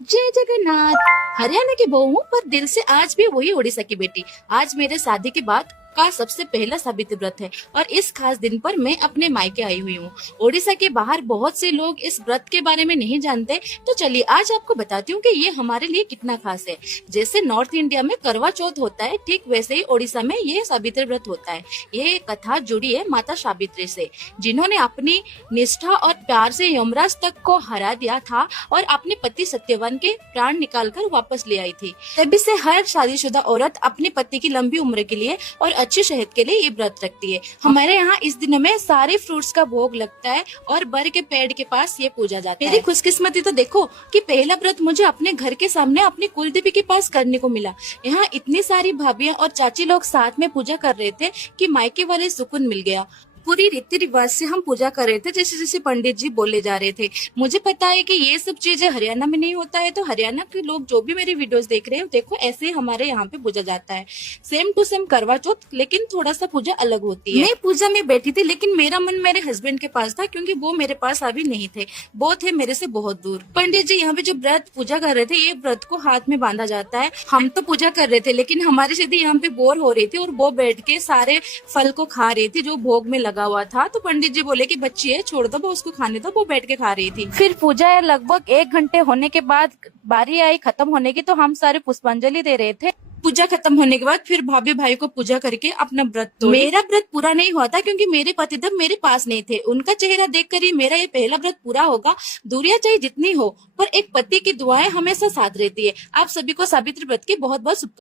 जय जगन्नाथ। हरियाणा की बहू हूँ पर दिल से आज भी वही उड़ीसा की बेटी। आज मेरे शादी के बाद का सबसे पहला सावित्री व्रत है और इस खास दिन पर मैं अपने मायके आई हुई हूँ। उड़ीसा के बाहर बहुत से लोग इस व्रत के बारे में नहीं जानते, तो चलिए आज आपको बताती हूँ कि ये हमारे लिए कितना खास है। जैसे नॉर्थ इंडिया में करवा चौथ होता है, ठीक वैसे ही उड़ीसा में ये सावित्री व्रत होता है। ये कथा जुड़ी है माता सावित्री से, जिन्होंने अपनी निष्ठा और प्यार से यमराज तक को हरा दिया था और अपने पति सत्यवान के प्राण निकालकर वापस ले आई थी। तभी से हर शादीशुदा औरत अपने पति की लंबी उम्र के लिए और अच्छी सेहत के लिए ये व्रत रखती है। हमारे यहाँ इस दिन में सारे फ्रूट्स का भोग लगता है और बर के पेड़ के पास ये पूजा जाता है। मेरी खुशकिस्मती तो देखो कि पहला व्रत मुझे अपने घर के सामने अपनी कुलदेवी के पास करने को मिला। यहाँ इतनी सारी भाभियां और चाची लोग साथ में पूजा कर रहे थे कि मायके वाले सुकून मिल गया। पूरी रीति रिवाज से हम पूजा कर रहे थे, जैसे जैसे पंडित जी बोले जा रहे थे। मुझे पता है कि ये सब चीजें हरियाणा में नहीं होता है, तो हरियाणा के लोग जो भी मेरी वीडियोस देख रहे हैं देखो ऐसे ही हमारे यहाँ पे पूजा जाता है। सेम टू सेम करवा चौथ, लेकिन थोड़ा सा पूजा अलग होती है। मैं पूजा में बैठी थी, लेकिन मेरा मन मेरे हस्बैंड के पास था, क्योंकि वो मेरे पास अभी नहीं थे, वो थे मेरे से बहुत दूर। पंडित जी यहाँ पे जो व्रत पूजा कर रहे थे, ये व्रत को हाथ में बांधा जाता है। हम तो पूजा कर रहे थे, लेकिन हमारी सीधी यहाँ पे बोर हो रही थी और वो बैठ के सारे फल को खा रही थी जो भोग में लगा हुआ था। तो पंडित जी बोले कि बच्ची है, छोड़ दो, वो उसको खाने दो। वो बैठ के खा रही थी। फिर पूजा लगभग 1 घंटे होने के बाद बारी आई खत्म होने की, तो हम सारे पुष्पांजलि दे रहे थे। पूजा खत्म होने के बाद फिर भाभी भाई को पूजा करके अपना व्रत तोड़ी। मेरा व्रत पूरा नहीं हुआ था, क्योंकि मेरे पतिदेव मेरे पास नहीं थे। उनका चेहरा देखकर ही मेरा ये पहला व्रत पूरा होगा। दूरियां चाहे जितनी हो, पर एक पति की दुआएं हमेशा साथ रहती है। आप सभी को सावित्री व्रत की बहुत बहुत